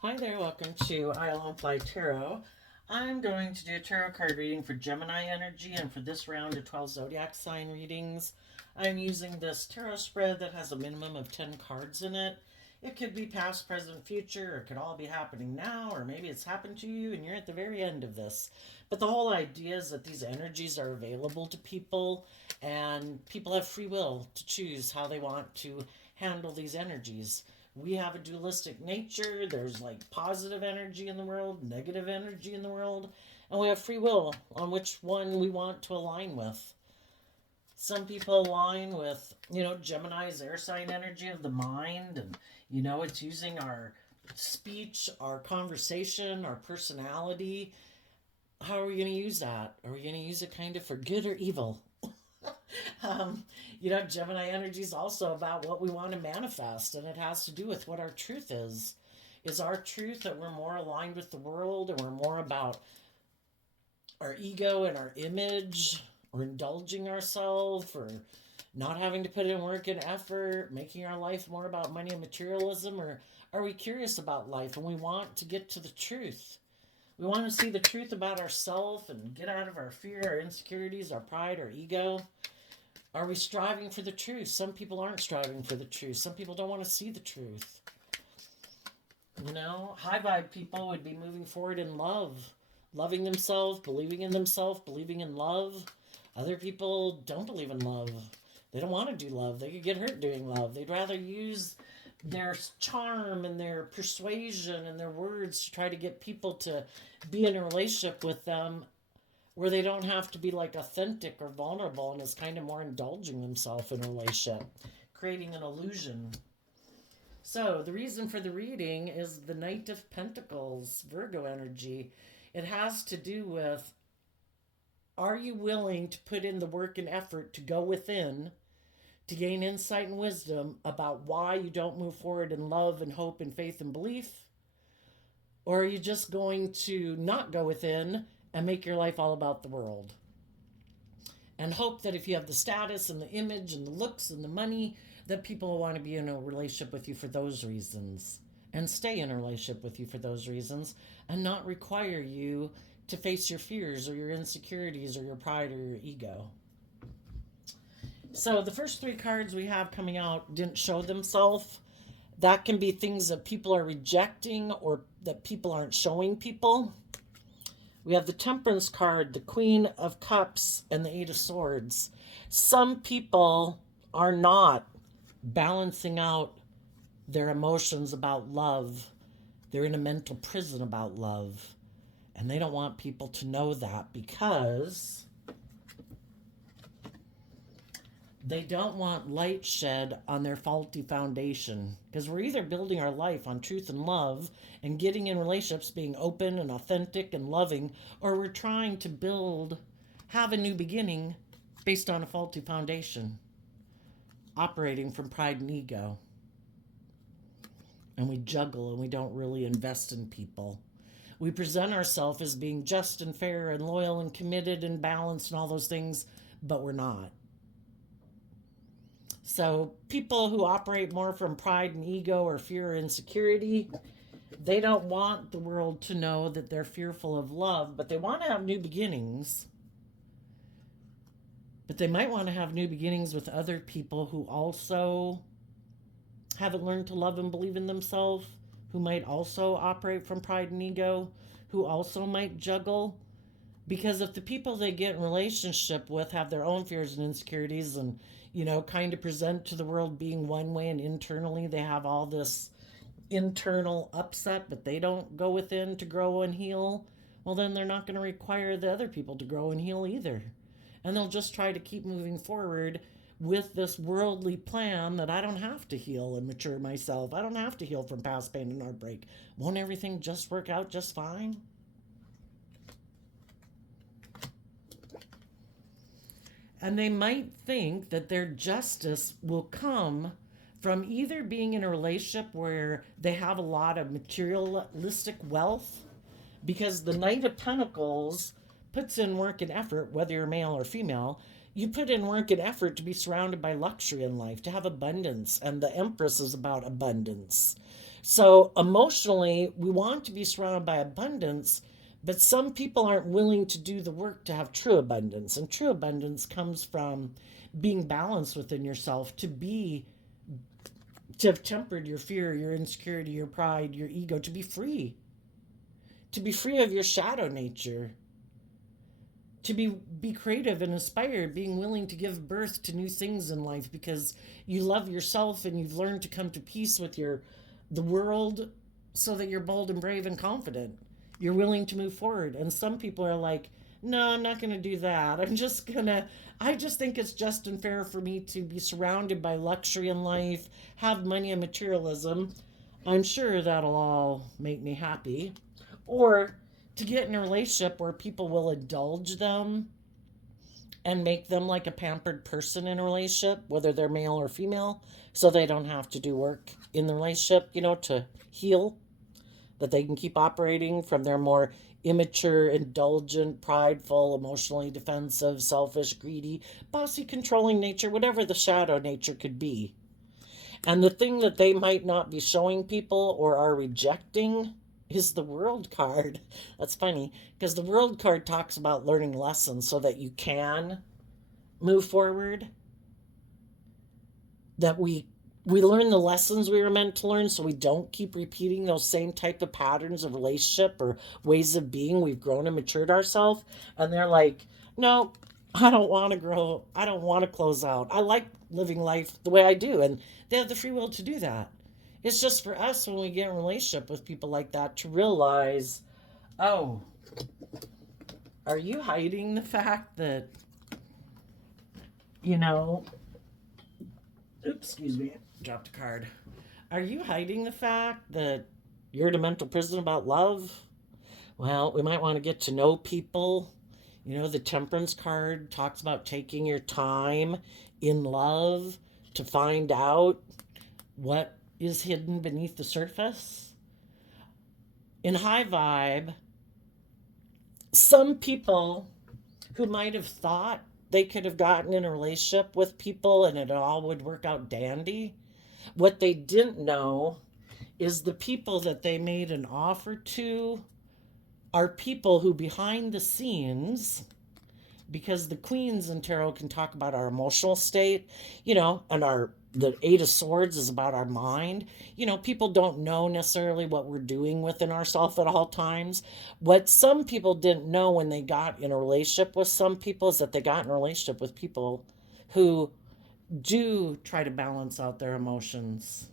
Hi there, welcome to I Alone Fly Tarot. I'm going to do a tarot card reading for Gemini energy, and for this round of 12 zodiac sign readings, I'm using this tarot spread that has a minimum of 10 cards in it. It could be past, present, future, or it could all be happening now, or maybe it's happened to you and you're at the very end of this. But the whole idea is that these energies are available to people, and people have free will to choose how they want to handle these energies. We have a dualistic nature. There's like positive energy in the world, negative energy in the world, and we have free will on which one we want to align with. Some people align with, Gemini's air sign energy of the mind, and, it's using our speech, our conversation, our personality. How are we going to use that? Are we going to use it kind of for good or evil? um, Gemini energy is also about what we want to manifest, and it has to do with what our truth is. Is our truth that we're more aligned with the world, and we're more about our ego and our image, or indulging ourselves, or not having to put in work and effort, making our life more about money and materialism, or are we curious about life and we want to get to the truth? We want to see the truth about ourselves and get out of our fear, our insecurities, our pride, our ego. Are we striving for the truth? Some people aren't striving for the truth. Some people don't want to see the truth. High vibe people would be moving forward in love, loving themselves, believing in love. Other people don't believe in love. They don't want to do love. They could get hurt doing love. They'd rather use their charm and their persuasion and their words to try to get people to be in a relationship with them where they don't have to be like authentic or vulnerable, and is kind of more indulging themselves in a relationship, creating an illusion. So the reason for the reading is the Knight of Pentacles, Virgo energy. It has to do with, are you willing to put in the work and effort to go within to gain insight and wisdom about why you don't move forward in love and hope and faith and belief? Or are you just going to not go within and make your life all about the world? And hope that if you have the status and the image and the looks and the money, that people will want to be in a relationship with you for those reasons and stay in a relationship with you for those reasons, and not require you to face your fears or your insecurities or your pride or your ego. So the first three cards we have coming out didn't show themselves. That can be things that people are rejecting or that people aren't showing people. We have the Temperance card, the Queen of Cups, and the Eight of Swords. Some people are not balancing out their emotions about love. They're in a mental prison about love. And they don't want people to know that because they don't want light shed on their faulty foundation. Because we're either building our life on truth and love and getting in relationships, being open and authentic and loving, or we're trying to have a new beginning based on a faulty foundation, operating from pride and ego. And we juggle and we don't really invest in people. We present ourselves as being just and fair and loyal and committed and balanced and all those things, but we're not. So people who operate more from pride and ego or fear or insecurity, they don't want the world to know that they're fearful of love, but they want to have new beginnings. But they might want to have new beginnings with other people who also haven't learned to love and believe in themselves, who might also operate from pride and ego, who also might juggle. Because if the people they get in relationship with have their own fears and insecurities and, kind of present to the world being one way, and internally they have all this internal upset, but they don't go within to grow and heal, well, then they're not going to require the other people to grow and heal either. And they'll just try to keep moving forward with this worldly plan that I don't have to heal and mature myself. I don't have to heal from past pain and heartbreak. Won't everything just work out just fine? And they might think that their justice will come from either being in a relationship where they have a lot of materialistic wealth, because the Knight of Pentacles puts in work and effort, whether you're male or female. You put in work and effort to be surrounded by luxury in life, to have abundance, and the Empress is about abundance. So emotionally, we want to be surrounded by abundance, but some people aren't willing to do the work to have true abundance. And true abundance comes from being balanced within yourself, to have tempered your fear, your insecurity, your pride, your ego, to be free of your shadow nature, to be creative and inspired, being willing to give birth to new things in life because you love yourself and you've learned to come to peace with the world, so that you're bold and brave and confident. You're willing to move forward. And some people are like, no, I'm not going to do that. I just think it's just and fair for me to be surrounded by luxury in life, have money and materialism. I'm sure that'll all make me happy. Or to get in a relationship where people will indulge them and make them like a pampered person in a relationship, whether they're male or female, so they don't have to do work in the relationship, to heal, that they can keep operating from their more immature, indulgent, prideful, emotionally defensive, selfish, greedy, bossy, controlling nature, whatever the shadow nature could be. And the thing that they might not be showing people or are rejecting is the world card. That's funny because the world card talks about learning lessons so that you can move forward, that we learn the lessons we were meant to learn so we don't keep repeating those same type of patterns of relationship or ways of being. We've grown and matured ourselves. And they're like, no, I don't want to grow. I don't want to close out. I like living life the way I do. And they have the free will to do that. It's just for us when we get in a relationship with people like that to realize, oh, are you hiding the fact that, you know, oops, excuse me, dropped a card. Are you hiding the fact that you're in a mental prison about love? Well, we might want to get to know people. The temperance card talks about taking your time in love to find out what is hidden beneath the surface. In high vibe, some people who might have thought they could have gotten in a relationship with people and it all would work out dandy, what they didn't know is the people that they made an offer to are people who behind the scenes, because the queens in tarot can talk about our emotional state, and the Eight of Swords is about our mind. People don't know necessarily what we're doing within ourselves at all times. What some people didn't know when they got in a relationship with some people is that they got in a relationship with people who do try to balance out their emotions,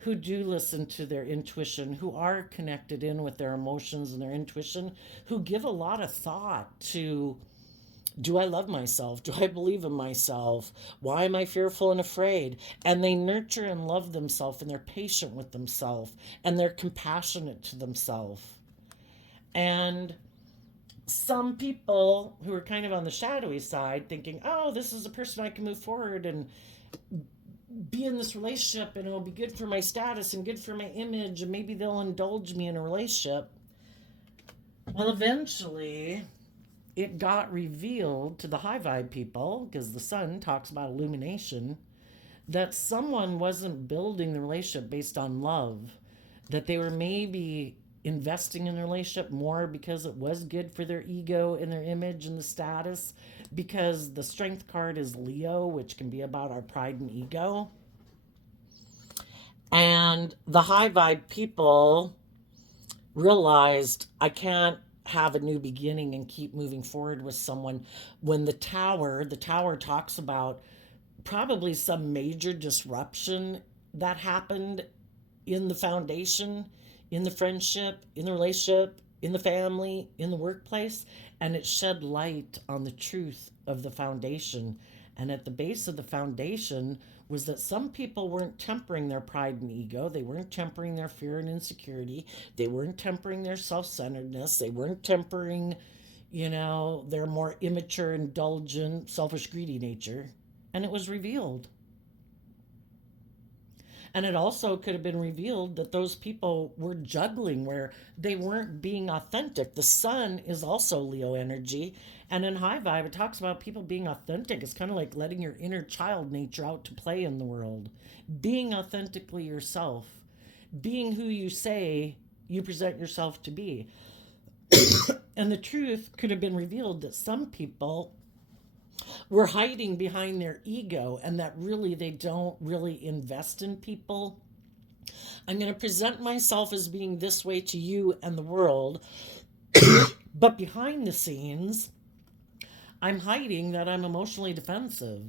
who do listen to their intuition, who are connected in with their emotions and their intuition, who give a lot of thought to, do I love myself? Do I believe in myself? Why am I fearful and afraid? And they nurture and love themselves, and they're patient with themselves, and they're compassionate to themselves. And some people who are kind of on the shadowy side thinking, oh, this is a person I can move forward and be in this relationship and it'll be good for my status and good for my image and maybe they'll indulge me in a relationship. Well, eventually it got revealed to the high vibe people, because the sun talks about illumination, that someone wasn't building the relationship based on love, that they were maybe investing in the relationship more because it was good for their ego and their image and the status, because the strength card is Leo, which can be about our pride and ego. And the high vibe people realized, I can't have a new beginning and keep moving forward with someone when the tower talks about probably some major disruption that happened in the foundation, in the friendship, in the relationship, in the family, in the workplace, and it shed light on the truth of the foundation. And at the base of the foundation was that some people weren't tempering their pride and ego. They weren't tempering their fear and insecurity. They weren't tempering their self-centeredness. They weren't tempering, their more immature, indulgent, selfish, greedy nature. And it was revealed. And it also could have been revealed that those people were juggling, where they weren't being authentic. The sun is also Leo energy. And in high vibe, it talks about people being authentic. It's kind of like letting your inner child nature out to play in the world. Being authentically yourself. being who you say you present yourself to be. And the truth could have been revealed that some people were hiding behind their ego and that really they don't really invest in people. I'm going to present myself as being this way to you and the world, but behind the scenes, I'm hiding that I'm emotionally defensive.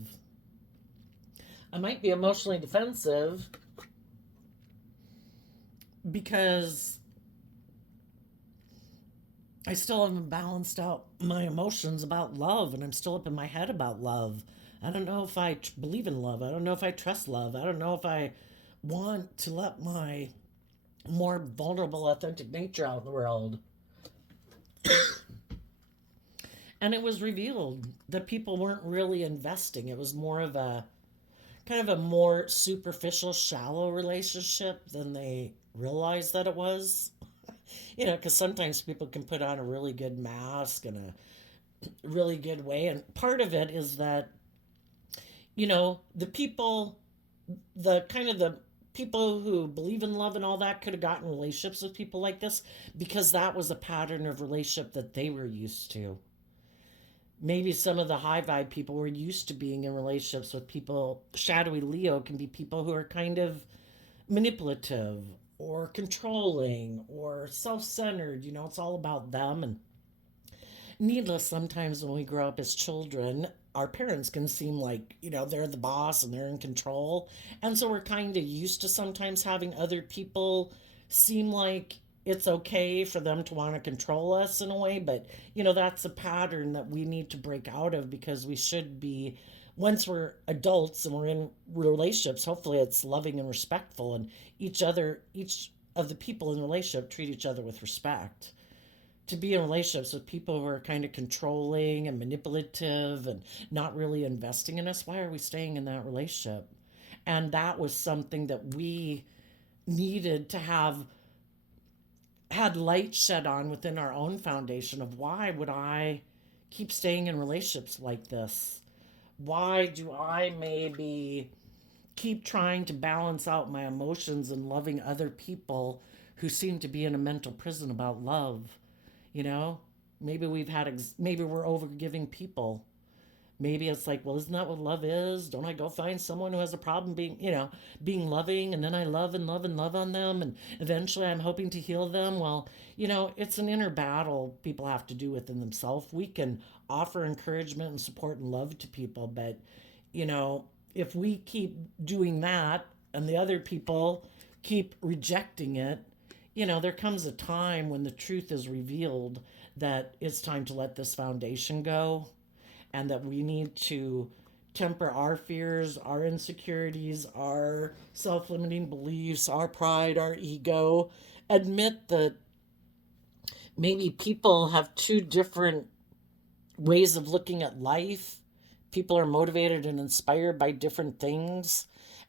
I might be emotionally defensive because I still haven't balanced out my emotions about love, and I'm still up in my head about love. I don't know if I believe in love. I don't know if I trust love. I don't know if I want to let my more vulnerable, authentic nature out in the world. And it was revealed that people weren't really investing. It was more of a kind of a more superficial, shallow relationship than they realized that it was. You know, because sometimes people can put on a really good mask and a really good way. And part of it is that, you know, the people, the kind of the people who believe in love and all that could have gotten relationships with people like this because that was a pattern of relationship that they were used to. Maybe some of the high vibe people were used to being in relationships with people. Shadowy Leo can be people who are kind of manipulative or controlling or self-centered. You know, it's all about them. And needless, sometimes when we grow up as children, our parents can seem like, you know, they're the boss and they're in control. And so we're kind of used to sometimes having other people seem like it's okay for them to want to control us in a way. But, you know, that's a pattern that we need to break out of because we should be, once we're adults and we're in relationships, hopefully it's loving and respectful, and each of the people in the relationship treat each other with respect. To be in relationships with people who are kind of controlling and manipulative and not really investing in us, why are we staying in that relationship? And that was something that we needed to have had light shed on within our own foundation of why would I keep staying in relationships like this? Why do I maybe keep trying to balance out my emotions and loving other people who seem to be in a mental prison about love? You know, maybe maybe we're overgiving people. Maybe it's like, well, isn't that what love is? Don't I go find someone who has a problem being, you know, being loving, and then I love and love and love on them, and eventually I'm hoping to heal them? Well, you know, it's an inner battle people have to do within themselves. We can offer encouragement and support and love to people, but, you know, if we keep doing that and the other people keep rejecting it, you know, there comes a time when the truth is revealed that it's time to let this foundation go and that we need to temper our fears, our insecurities, our self limiting beliefs, our pride, our ego. Admit that maybe people have two different ways of looking at life. People are motivated and inspired by different things.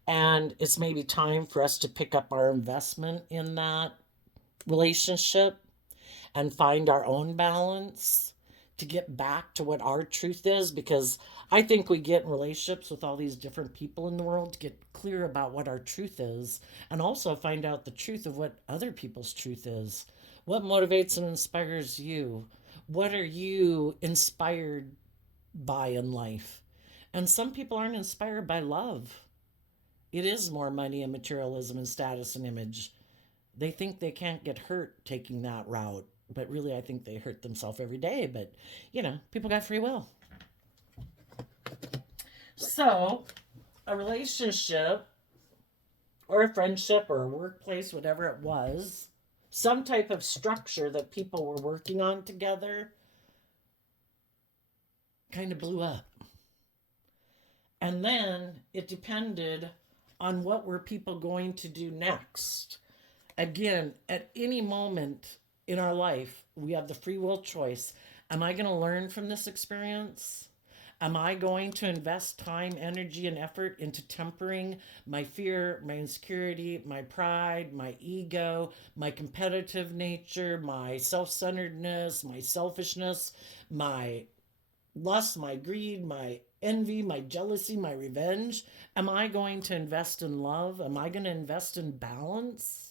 And it's maybe time for us to pick up our investment in that relationship and find our own balance to get back to what our truth is, because I think we get in relationships with all these different people in the world to get clear about what our truth is and also find out the truth of what other people's truth is. What motivates and inspires you? What are you inspired by in life? And some people aren't inspired by love. It is more money and materialism and status and image. They think they can't get hurt taking that route, but really I think they hurt themselves every day. But, you know, people got free will. So a relationship or a friendship or a workplace, whatever it was, some type of structure that people were working on together kind of blew up. And then it depended on what were people going to do next. Again, at any moment in our life, we have the free will choice. Am I going to learn from this experience? Am I going to invest time, energy, and effort into tempering my fear, my insecurity, my pride, my ego, my competitive nature, my self-centeredness, my selfishness, my lust, my greed, my envy, my jealousy, my revenge? Am I going to invest in love? Am I going to invest in balance?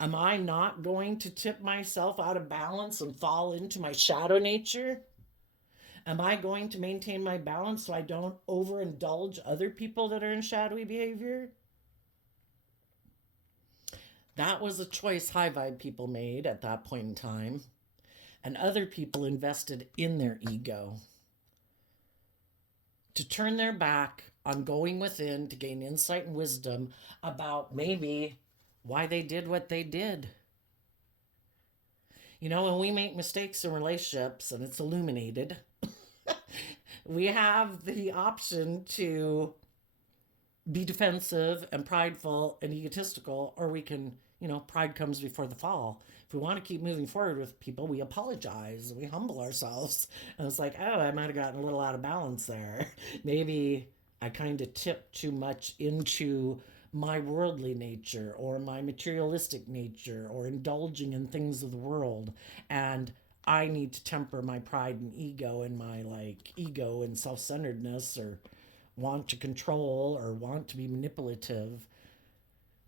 Am I not going to tip myself out of balance and fall into my shadow nature? Am I going to maintain my balance so I don't overindulge other people that are in shadowy behavior? That was a choice high vibe people made at that point in time. And other people invested in their ego to turn their back on going within to gain insight and wisdom about maybe why they did what they did. You know, when we make mistakes in relationships and it's illuminated, we have the option to be defensive and prideful and egotistical, or we can, pride comes before the fall. If we want to keep moving forward with people, we apologize, we humble ourselves. And it's like, oh, I might have gotten a little out of balance there. Maybe I kind of tipped too much into my worldly nature or my materialistic nature or indulging in things of the world. And I need to temper my pride and ego and my ego and self centeredness or want to control or want to be manipulative.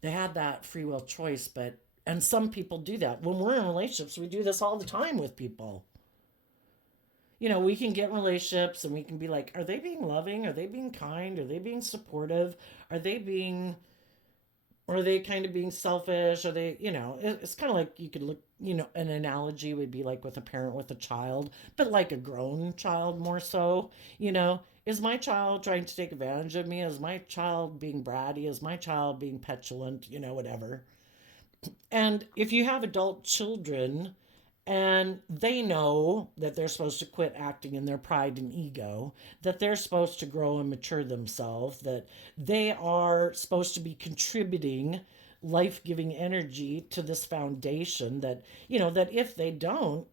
They had that free will choice, and some people do that. When we're in relationships, we do this all the time with people. We can get in relationships and we can be like, are they being loving? Are they being kind? Are they being supportive? Are they being, or are they kind of being selfish? Are they, it's kind of like you could look, an analogy would be like with a parent with a child, but like a grown child more so, is my child trying to take advantage of me? Is my child being bratty? Is my child being petulant? Whatever. And if you have adult children and they know that they're supposed to quit acting in their pride and ego, that they're supposed to grow and mature themselves, that they are supposed to be contributing life-giving energy to this foundation, that that if they don't,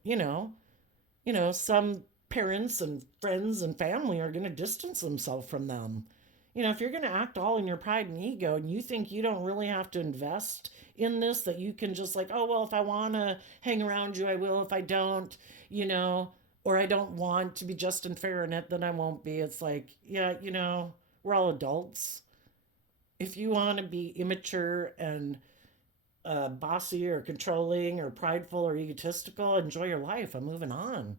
some parents and friends and family are going to distance themselves from them. If you're going to act all in your pride and ego and you think you don't really have to invest in this, that you can just like, oh, well, if I want to hang around you, I will. If I don't, or I don't want to be just and fair in it, then I won't be. It's like, yeah, we're all adults. If you want to be immature and bossy or controlling or prideful or egotistical, enjoy your life. I'm moving on.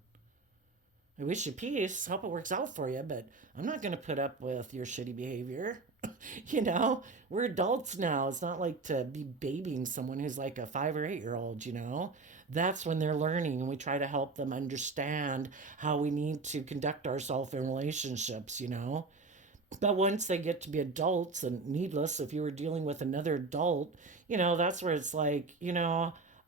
I wish you peace. Hope it works out for you, but I'm not going to put up with your shitty behavior. We're adults now. It's not like to be babying someone who's like a 5 or 8 year old, That's when they're learning, and we try to help them understand how we need to conduct ourselves in relationships, But once they get to be adults, and needless, if you were dealing with another adult, that's where it's like,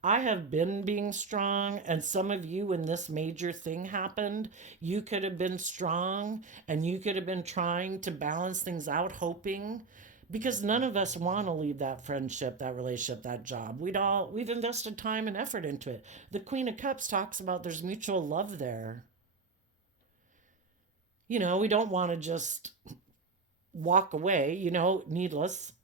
I have been being strong, and some of you, when this major thing happened, you could have been strong and you could have been trying to balance things out, hoping, because none of us want to leave that friendship, that relationship, that job. We've invested time and effort into it. The Queen of Cups talks about there's mutual love there. We don't want to just walk away, needless.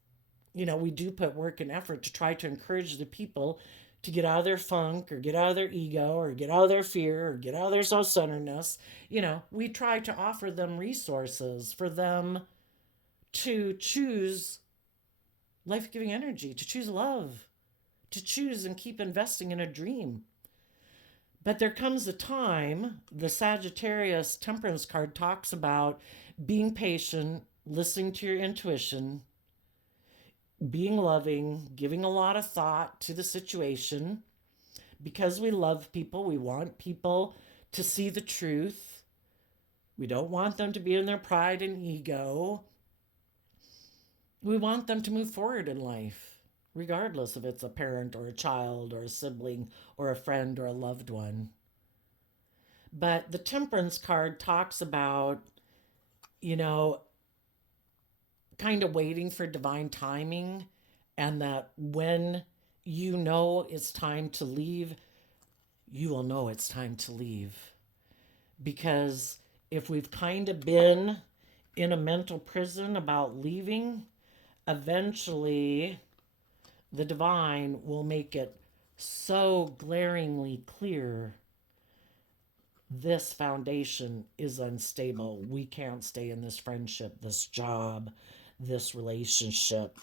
We do put work and effort to try to encourage the people to get out of their funk or get out of their ego or get out of their fear or get out of their self-centeredness. We try to offer them resources for them to choose life-giving energy, to choose love, to choose and keep investing in a dream. But there comes a time, the Sagittarius Temperance card talks about being patient, listening to your intuition, being loving, giving a lot of thought to the situation. Because we love people, we want people to see the truth. We don't want them to be in their pride and ego. We want them to move forward in life, regardless if it's a parent or a child or a sibling or a friend or a loved one. But the Temperance card talks about, kind of waiting for divine timing, and that when it's time to leave, you will know it's time to leave. Because if we've kind of been in a mental prison about leaving, eventually the divine will make it so glaringly clear this foundation is unstable. We can't stay in this friendship, this job, this relationship.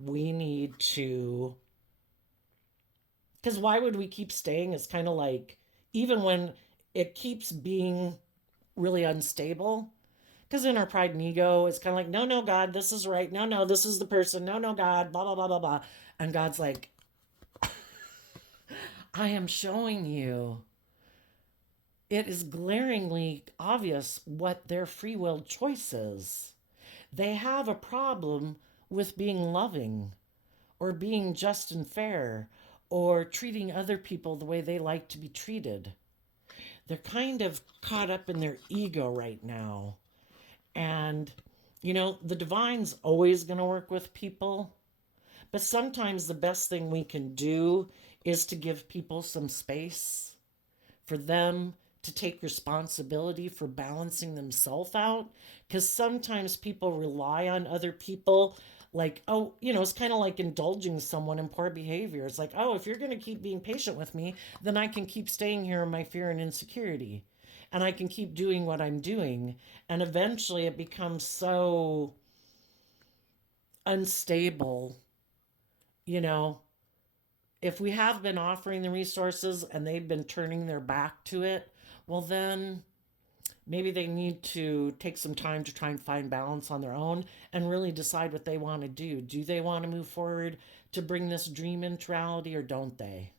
We need to Because why would we keep staying? It's kind of like, even when it keeps being really unstable, because in our pride and ego, it's kind of like, no, no, God, this is right. No, no, this is the person. No, no, God, blah, blah, blah, blah, blah. And God's like, I am showing you. It is glaringly obvious what their free will choice is. They have a problem with being loving or being just and fair or treating other people the way they like to be treated. They're kind of caught up in their ego right now. And, the divine's always going to work with people. But sometimes the best thing we can do is to give people some space for them to take responsibility for balancing themselves out. Because sometimes people rely on other people. Like, oh, it's kind of like indulging someone in poor behavior. It's like, oh, if you're going to keep being patient with me, then I can keep staying here in my fear and insecurity. And I can keep doing what I'm doing. And eventually it becomes so unstable. You know, if we have been offering the resources and they've been turning their back to it, well, then maybe they need to take some time to try and find balance on their own and really decide what they want to do. Do they want to move forward to bring this dream into reality, or don't they?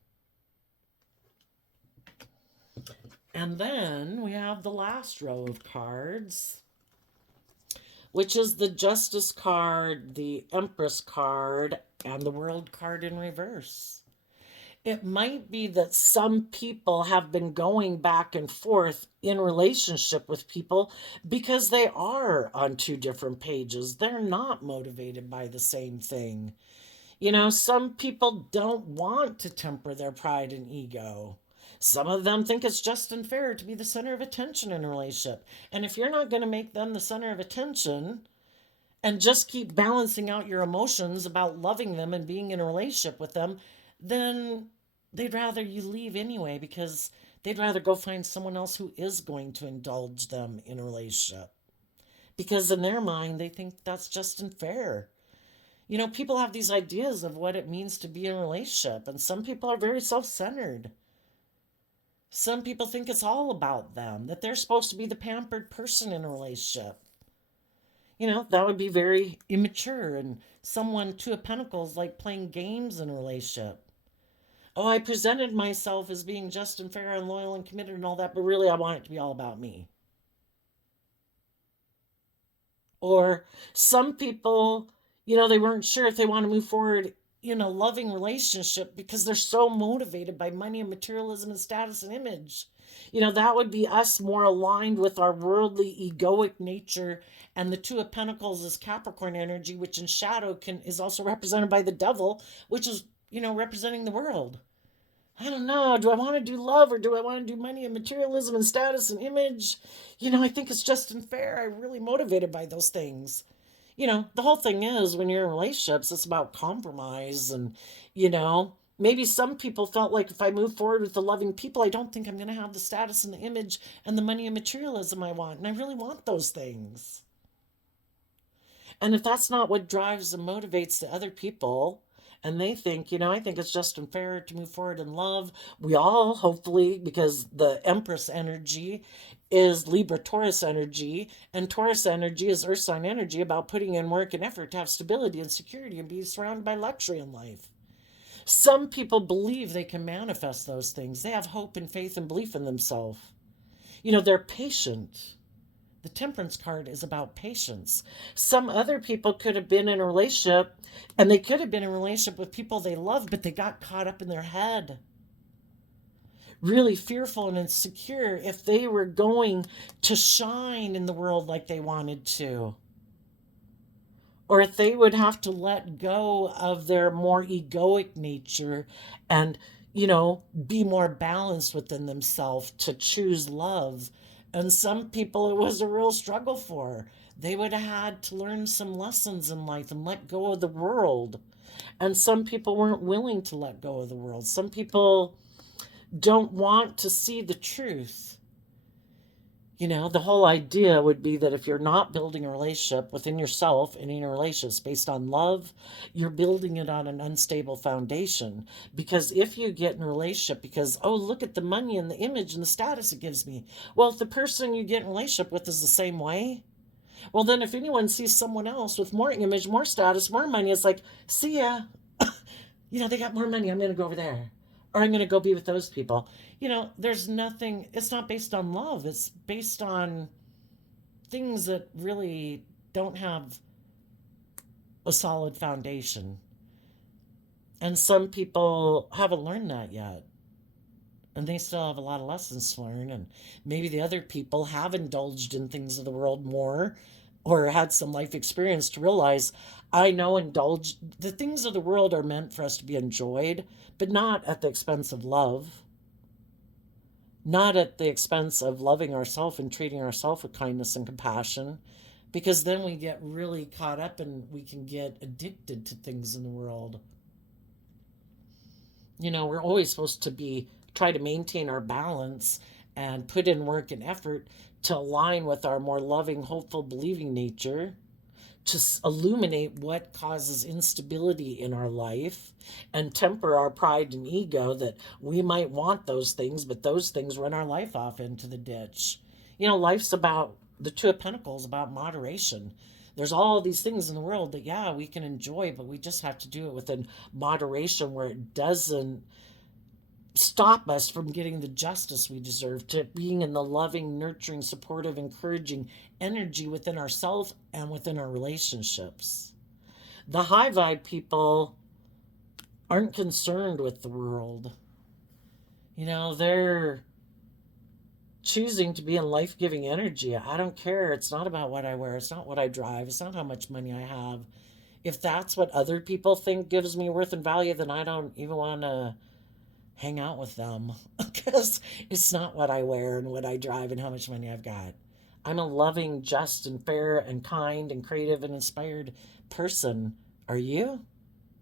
And then we have the last row of cards, which is the Justice card, the Empress card, and the World card in reverse. It might be that some people have been going back and forth in relationship with people because they are on two different pages. They're not motivated by the same thing. Some people don't want to temper their pride and ego. Some of them think it's just unfair to be the center of attention in a relationship. And if you're not going to make them the center of attention and just keep balancing out your emotions about loving them and being in a relationship with them, then they'd rather you leave anyway, because they'd rather go find someone else who is going to indulge them in a relationship. Because in their mind, they think that's just unfair. People have these ideas of what it means to be in a relationship, and some people are very self centered. Some people think it's all about them, that they're supposed to be the pampered person in a relationship. That would be very immature, and someone, Two of Pentacles, like playing games in a relationship. Oh, I presented myself as being just and fair and loyal and committed and all that, but really I want it to be all about me. Or some people, they weren't sure if they want to move forward in a loving relationship because they're so motivated by money and materialism and status and image. That would be us more aligned with our worldly egoic nature. And the Two of Pentacles is Capricorn energy, which in shadow is also represented by the devil, which is, representing the world. I don't know. Do I want to do love, or do I want to do money and materialism and status and image? I think it's just unfair. I'm really motivated by those things. The whole thing is, when you're in relationships, it's about compromise. And, maybe some people felt like, if I move forward with the loving people, I don't think I'm going to have the status and the image and the money and materialism I want. And I really want those things. And if that's not what drives and motivates the other people, and they think, I think it's just unfair to move forward in love. We all, hopefully, because the Empress energy is Libra Taurus energy, and Taurus energy is Earth sign energy, about putting in work and effort to have stability and security and be surrounded by luxury in life. Some people believe they can manifest those things. They have hope and faith and belief in themselves. They're patient. The Temperance card is about patience. Some other people could have been in a relationship, and they could have been in a relationship with people they love, but they got caught up in their head. Really fearful and insecure if they were going to shine in the world like they wanted to. Or if they would have to let go of their more egoic nature and, be more balanced within themselves to choose love. And some people it was a real struggle for. They would have had to learn some lessons in life and let go of the world. And some people weren't willing to let go of the world. Some people don't want to see the truth. The whole idea would be that if you're not building a relationship within yourself and in your relationships based on love, you're building it on an unstable foundation. Because if you get in a relationship because, oh, look at the money and the image and the status it gives me. Well, if the person you get in a relationship with is the same way, well, then if anyone sees someone else with more image, more status, more money, it's like, see ya. They got more money. I'm going to go over there. Or I'm going to go be with those people. There's nothing, it's not based on love. It's based on things that really don't have a solid foundation. And some people haven't learned that yet. And they still have a lot of lessons to learn. And maybe the other people have indulged in things of the world more or had some life experience to realize the things of the world are meant for us to be enjoyed, but not at the expense of love, not at the expense of loving ourselves and treating ourselves with kindness and compassion, because then we get really caught up and we can get addicted to things in the world. We're always supposed to try to maintain our balance and put in work and effort to align with our more loving, hopeful, believing nature, to illuminate what causes instability in our life and temper our pride and ego that we might want those things, but those things run our life off into the ditch. Life's about the Two of Pentacles, about moderation. There's all these things in the world that, yeah, we can enjoy, but we just have to do it within moderation where it doesn't stop us from getting the justice we deserve, to being in the loving, nurturing, supportive, encouraging energy within ourselves and within our relationships. The high vibe people aren't concerned with the world. They're choosing to be in life-giving energy. I don't care. It's not about what I wear. It's not what I drive. It's not how much money I have. If that's what other people think gives me worth and value, then I don't even want to hang out with them because it's not what I wear and what I drive and how much money I've got. I'm a loving, just, and fair, and kind, and creative, and inspired person. Are you?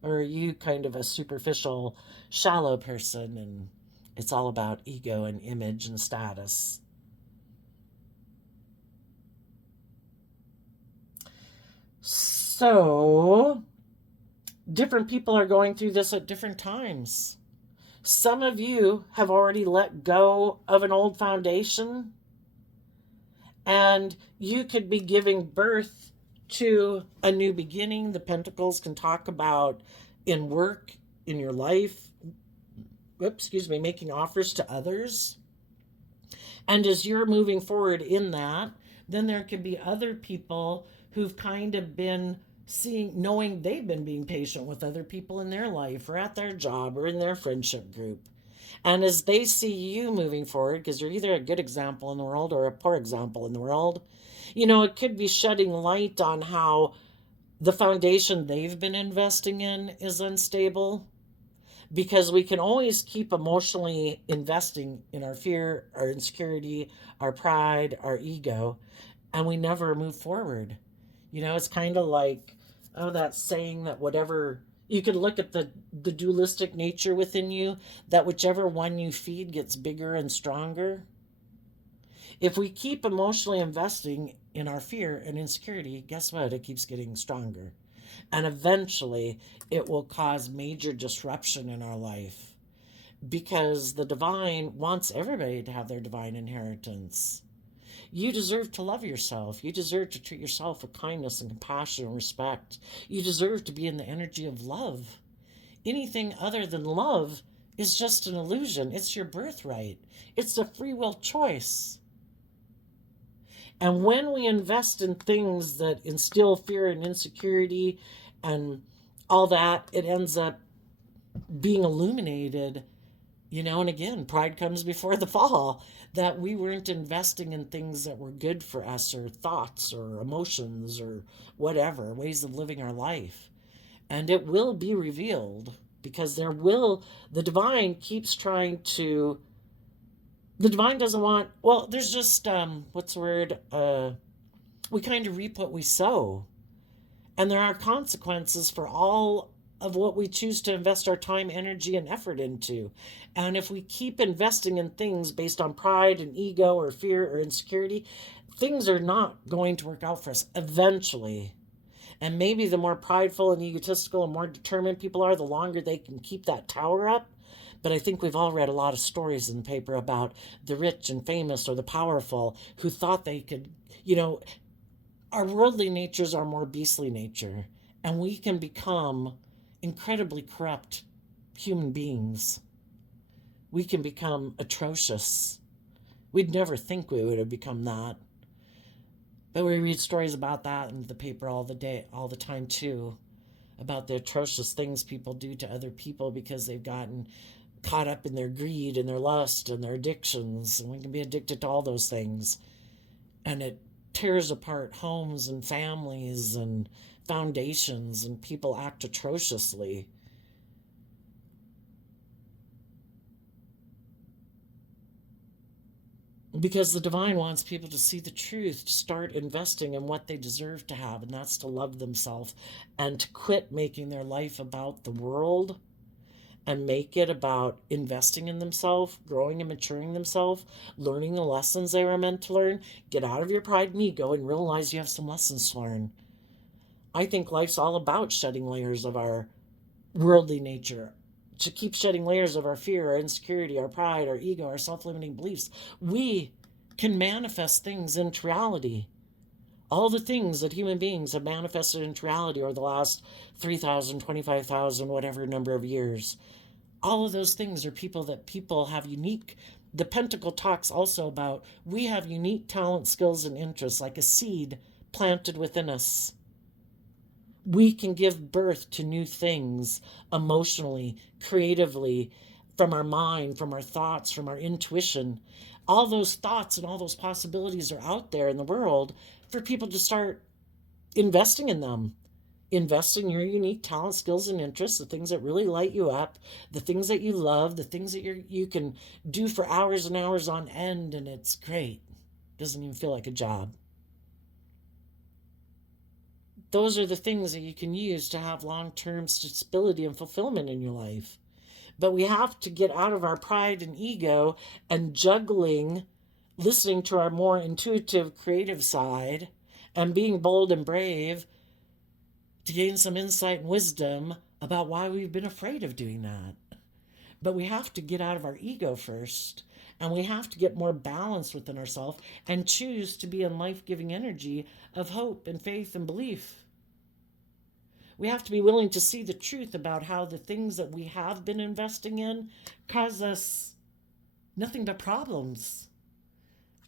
Or are you kind of a superficial, shallow person and it's all about ego and image and status? So, different people are going through this at different times. Some of you have already let go of an old foundation, and you could be giving birth to a new beginning. The Pentacles can talk about in work, in your life, making offers to others. And as you're moving forward in that, then there could be other people who've kind of been knowing they've been being patient with other people in their life or at their job or in their friendship group. And as they see you moving forward, because you're either a good example in the world or a poor example in the world, it could be shedding light on how the foundation they've been investing in is unstable. Because we can always keep emotionally investing in our fear, our insecurity, our pride, our ego, and we never move forward. It's kind of like, that saying that whatever, you could look at the dualistic nature within you, that whichever one you feed gets bigger and stronger. If we keep emotionally investing in our fear and insecurity, guess what? It keeps getting stronger. And eventually it will cause major disruption in our life, because the divine wants everybody to have their divine inheritance. You deserve to love yourself. You deserve to treat yourself with kindness and compassion and respect. You deserve to be in the energy of love. Anything other than love is just an illusion. It's your birthright. It's a free will choice. And when we invest in things that instill fear and insecurity and all that, it ends up being illuminated, and again, pride comes before the fall, that we weren't investing in things that were good for us, or thoughts or emotions or whatever, ways of living our life. And it will be revealed, because the divine keeps trying to, the divine doesn't want, there's just, we kind of reap what we sow. And there are consequences for all of what we choose to invest our time, energy, and effort into. And if we keep investing in things based on pride and ego or fear or insecurity, things are not going to work out for us eventually. And maybe the more prideful and egotistical and more determined people are, the longer they can keep that tower up. But I think we've all read a lot of stories in the paper about the rich and famous or the powerful who thought they could, our worldly natures are more beastly nature. And we can become incredibly corrupt human beings. We can become atrocious. We'd never think we would have become that. But we read stories about that in the paper all the time too, about the atrocious things people do to other people because they've gotten caught up in their greed and their lust and their addictions. And we can be addicted to all those things. And it tears apart homes and families and foundations, and people act atrociously. Because the divine wants people to see the truth, to start investing in what they deserve to have, and that's to love themselves and to quit making their life about the world and make it about investing in themselves, growing and maturing themselves, learning the lessons they were meant to learn. Get out of your pride and ego and realize you have some lessons to learn. I think life's all about shedding layers of our worldly nature, to keep shedding layers of our fear, our insecurity, our pride, our ego, our self-limiting beliefs. We can manifest things into reality. All the things that human beings have manifested into reality over the last 3,000, 25,000, whatever number of years. All of those things are people have unique. The Pentacle talks also about we have unique talent, skills, and interests, like a seed planted within us. We can give birth to new things emotionally, creatively, from our mind, from our thoughts, from our intuition. All those thoughts and all those possibilities are out there in the world for people to start investing in them. Invest in your unique talent, skills, and interests, the things that really light you up, the things that you love, the things that you can do for hours and hours on end, and it's great. Doesn't even feel like a job. Those are the things that you can use to have long-term stability and fulfillment in your life. But we have to get out of our pride and ego and juggling, listening to our more intuitive, creative side, and being bold and brave to gain some insight and wisdom about why we've been afraid of doing that. But we have to get out of our ego first, and we have to get more balance within ourselves and choose to be in life-giving energy of hope and faith and belief. We have to be willing to see the truth about how the things that we have been investing in cause us nothing but problems.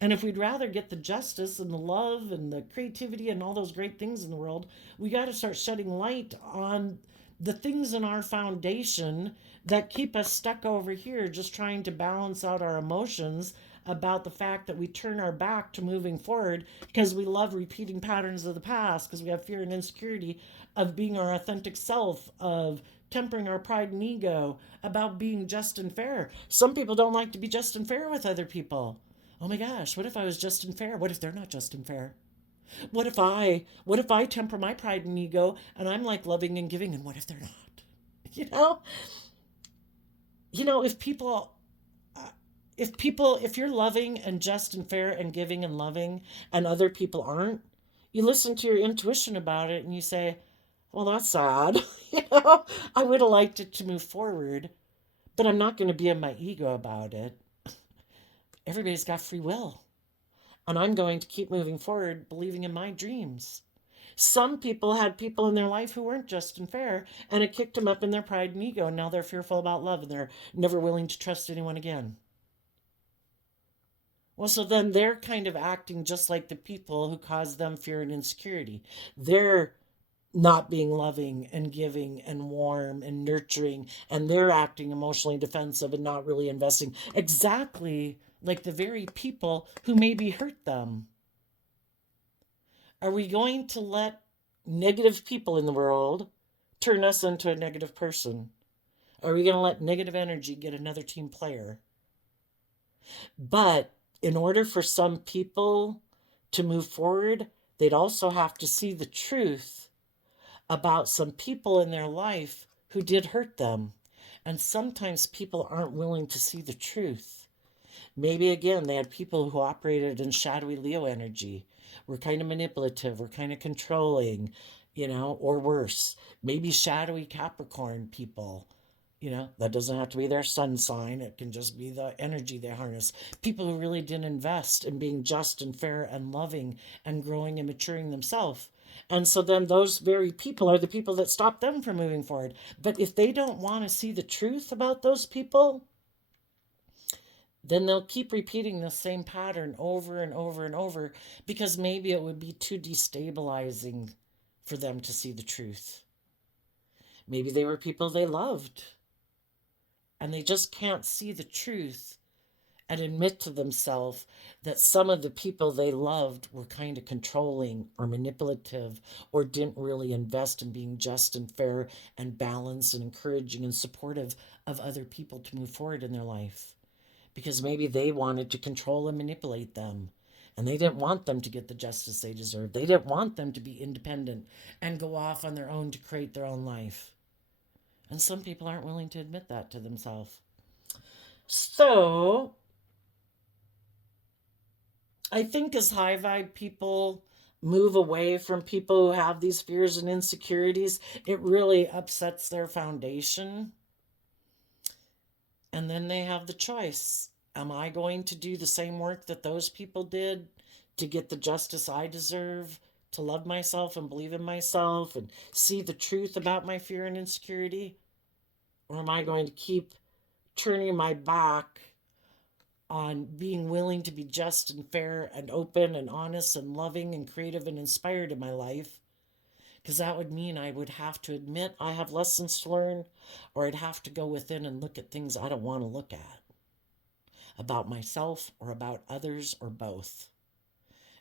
And if we'd rather get the justice and the love and the creativity and all those great things in the world, we got to start shedding light on the things in our foundation that keep us stuck over here just trying to balance out our emotions about the fact that we turn our back to moving forward because we love repeating patterns of the past, because we have fear and insecurity of being our authentic self, of tempering our pride and ego, about being just and fair. Some people don't like to be just and fair with other people. Oh my gosh, what if I was just and fair? What if they're not just and fair? What if I temper my pride and ego and I'm like loving and giving, and what if they're not? You know? If you're loving and just and fair and giving and loving and other people aren't, you listen to your intuition about it and you say, well, that's sad. I would have liked it to move forward, but I'm not going to be in my ego about it. Everybody's got free will. And I'm going to keep moving forward, believing in my dreams. Some people had people in their life who weren't just and fair, and it kicked them up in their pride and ego, and now they're fearful about love, and they're never willing to trust anyone again. Well, so then they're kind of acting just like the people who caused them fear and insecurity. They're not being loving and giving and warm and nurturing, and they're acting emotionally defensive and not really investing. Exactly like the very people who maybe hurt them. Are we going to let negative people in the world turn us into a negative person? Are we going to let negative energy get another team player? But in order for some people to move forward, they'd also have to see the truth about some people in their life who did hurt them. And sometimes people aren't willing to see the truth. Maybe again, they had people who operated in shadowy Leo energy, were kind of manipulative, were kind of controlling, or worse. Maybe shadowy Capricorn people. That doesn't have to be their sun sign. It can just be the energy they harness. People who really didn't invest in being just and fair and loving and growing and maturing themselves. And so then those very people are the people that stop them from moving forward. But if they don't want to see the truth about those people, then they'll keep repeating the same pattern over and over and over, because maybe it would be too destabilizing for them to see the truth. Maybe they were people they loved, and they just can't see the truth and admit to themselves that some of the people they loved were kind of controlling or manipulative, or didn't really invest in being just and fair and balanced and encouraging and supportive of other people to move forward in their life. Because maybe they wanted to control and manipulate them, and they didn't want them to get the justice they deserve. They didn't want them to be independent and go off on their own to create their own life. And some people aren't willing to admit that to themselves. So I think as high vibe people move away from people who have these fears and insecurities, it really upsets their foundation. And then they have the choice. Am I going to do the same work that those people did to get the justice I deserve, to love myself and believe in myself and see the truth about my fear and insecurity? Or am I going to keep turning my back on being willing to be just and fair and open and honest and loving and creative and inspired in my life? Because that would mean I would have to admit I have lessons to learn, or I'd have to go within and look at things I don't want to look at about myself or about others or both.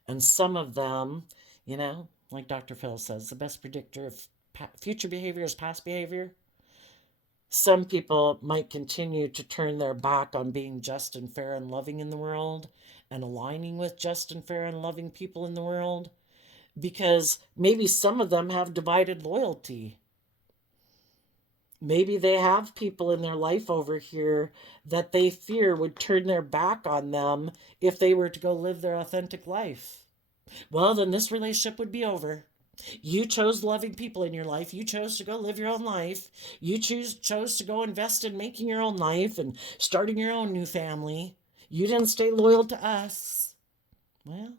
And some of them, like Dr. Phil says, the best predictor of future behavior is past behavior. Some people might continue to turn their back on being just and fair and loving in the world and aligning with just and fair and loving people in the world, because maybe some of them have divided loyalty. Maybe they have people in their life over here that they fear would turn their back on them if they were to go live their authentic life. Well, then this relationship would be over. You chose loving people in your life. You chose to go live your own life. You chose to go invest in making your own life and starting your own new family. You didn't stay loyal to us. Well,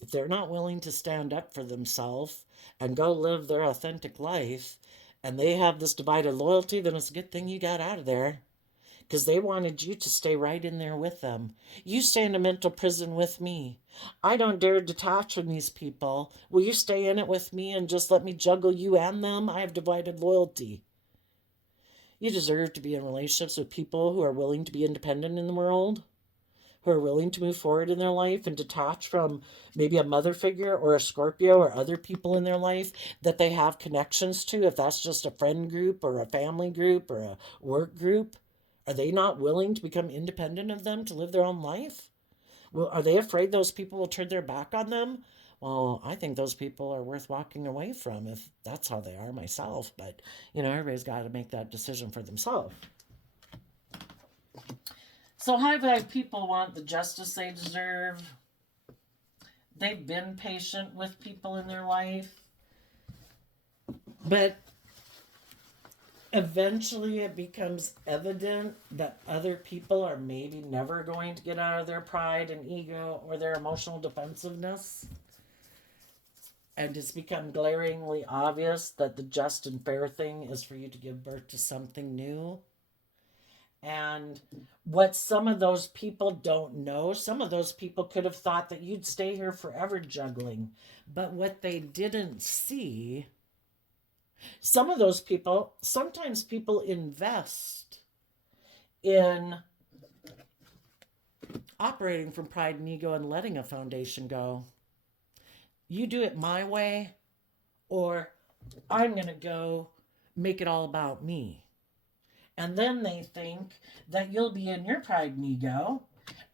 if they're not willing to stand up for themselves and go live their authentic life, and they have this divided loyalty, then it's a good thing you got out of there, because they wanted you to stay right in there with them. You stay in a mental prison with me. I don't dare detach from these people. Will you stay in it with me and just let me juggle you and them? I have divided loyalty. You deserve to be in relationships with people who are willing to be independent in the world, who are willing to move forward in their life and detach from maybe a mother figure or a Scorpio or other people in their life that they have connections to, if that's just a friend group or a family group or a work group. Are they not willing to become independent of them to live their own life? Well, are they afraid those people will turn their back on them? Well, I think those people are worth walking away from if that's how they are myself. But, everybody's got to make that decision for themselves. So high vibe people want the justice they deserve. They've been patient with people in their life. But eventually it becomes evident that other people are maybe never going to get out of their pride and ego or their emotional defensiveness. And it's become glaringly obvious that the just and fair thing is for you to give birth to something new. And what some of those people don't know, some of those people could have thought that you'd stay here forever juggling. But what they didn't see, some of those people, sometimes people invest in operating from pride and ego and letting a foundation go. You do it my way, or I'm going to go make it all about me. And then they think that you'll be in your pride and ego,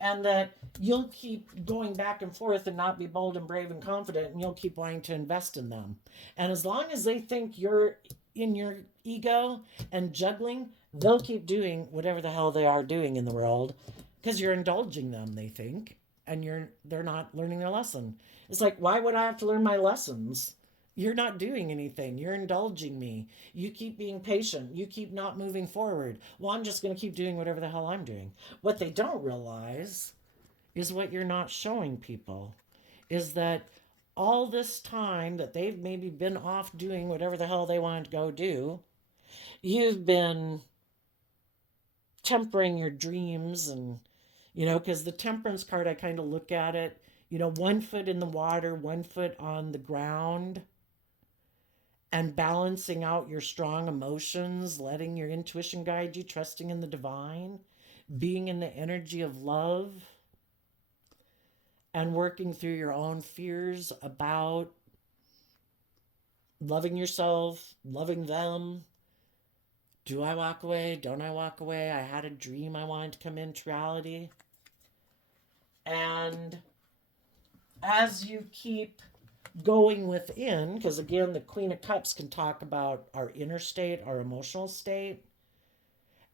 and that you'll keep going back and forth and not be bold and brave and confident, and you'll keep wanting to invest in them. And as long as they think you're in your ego and juggling, they'll keep doing whatever the hell they are doing in the world because you're indulging them, they think, and they're not learning their lesson. It's like, why would I have to learn my lessons? You're not doing anything. You're indulging me. You keep being patient. You keep not moving forward. Well, I'm just going to keep doing whatever the hell I'm doing. What they don't realize is what you're not showing people is that all this time that they've maybe been off doing whatever the hell they wanted to go do, you've been tempering your dreams and, because the temperance card, I kind of look at it, 1 foot in the water, 1 foot on the ground, and balancing out your strong emotions, letting your intuition guide you, trusting in the divine, being in the energy of love, and working through your own fears about loving yourself, loving them. Do I walk away? Don't I walk away? I had a dream I wanted to come into reality. And as you keep going within, because again, the Queen of Cups can talk about our inner state, our emotional state.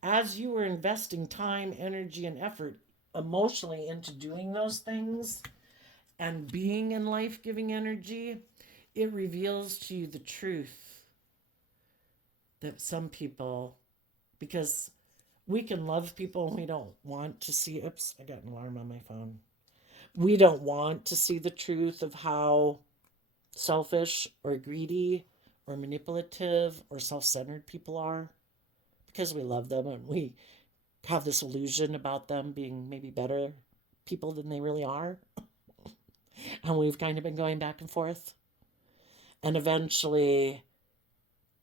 As you are investing time, energy, and effort emotionally into doing those things and being in life giving energy, it reveals to you the truth that some people, because we can love people and we don't want to see, oops, I got an alarm on my phone. We don't want to see the truth of how selfish or greedy or manipulative or self-centered people are because we love them and we have this illusion about them being maybe better people than they really are. And we've kind of been going back and forth. And eventually,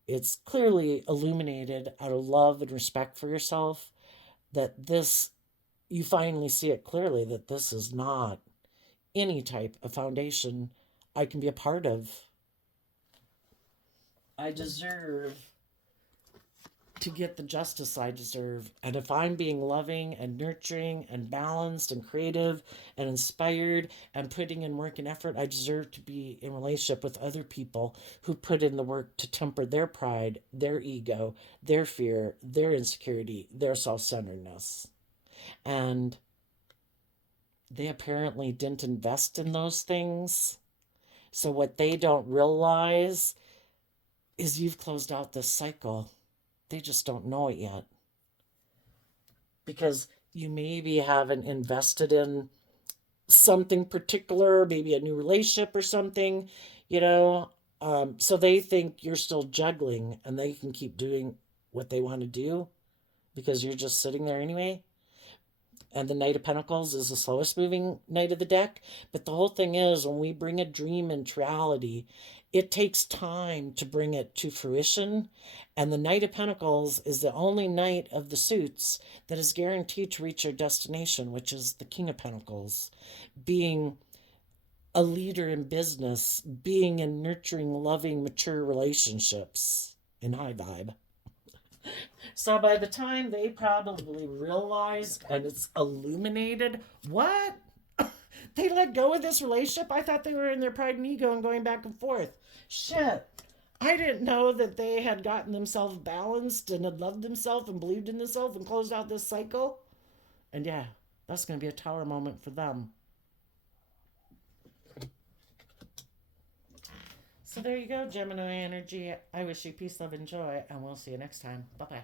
it's clearly illuminated out of love and respect for yourself that this, you finally see it clearly that this is not any type of foundation I can be a part of. I deserve to get the justice I deserve. And if I'm being loving and nurturing and balanced and creative and inspired and putting in work and effort, I deserve to be in relationship with other people who put in the work to temper their pride, their ego, their fear, their insecurity, their self-centeredness. And they apparently didn't invest in those things. So what they don't realize is you've closed out this cycle. They just don't know it yet. Because you maybe haven't invested in something particular, maybe a new relationship or something, so they think you're still juggling and they can keep doing what they want to do because you're just sitting there anyway. And the Knight of Pentacles is the slowest moving knight of the deck. But the whole thing is, when we bring a dream into reality, it takes time to bring it to fruition. And the Knight of Pentacles is the only knight of the suits that is guaranteed to reach your destination, which is the King of Pentacles. Being a leader in business, being in nurturing, loving, mature relationships in high vibe. So by the time they probably realize and it's illuminated, what? They let go of this relationship? I thought they were in their pride and ego and going back and forth. Shit. I didn't know that they had gotten themselves balanced and had loved themselves and believed in themselves and closed out this cycle. And yeah, that's going to be a tower moment for them. So there you go, Gemini energy. I wish you peace, love, and joy, and we'll see you next time. Bye-bye.